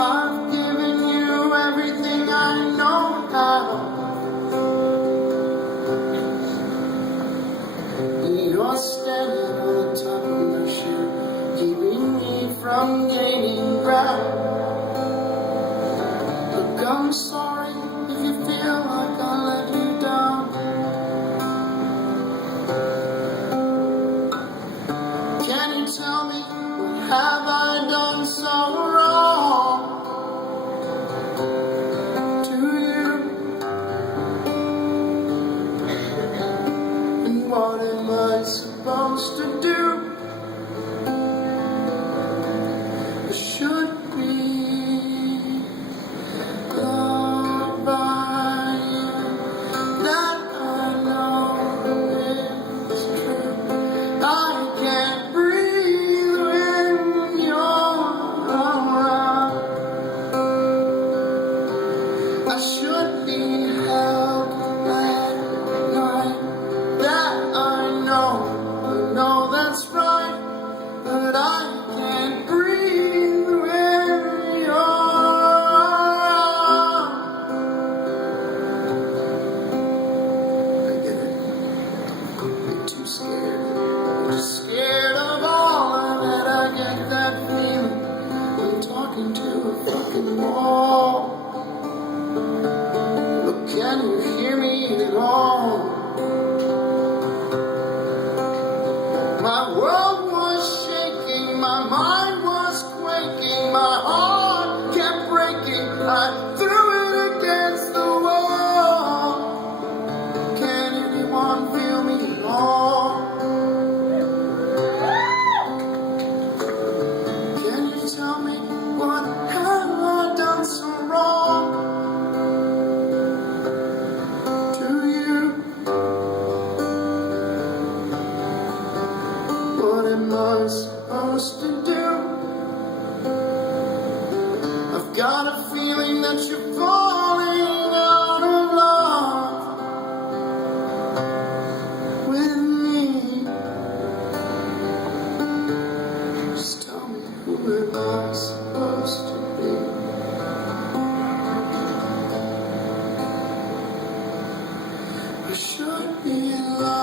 I've given you everything I know how. You're standing on the top of my ship, keeping me from gaining ground. Look, I'm sorry if you feel like I let you down. Can you tell me, what have I done so wrong to you? And what am I supposed to do? I should be loved by you. That I know is true. I can't breathe when you're around. I should be held at night. That I know that's right. But I can't breathe when you're around. I get it. You're too scared. You're just scared of all of it. I get that feeling when talking to a fucking wall. Look, can you hear me at all? My world was shaking, my mind was quaking, my heart kept breaking, I threw it against the wall. Can anyone feel me at all? Can you tell me, what have I done so wrong to you? What am I supposed to do? I've got a feeling that you're falling out of love with me. Just tell me, who am I supposed to be? I should be in love.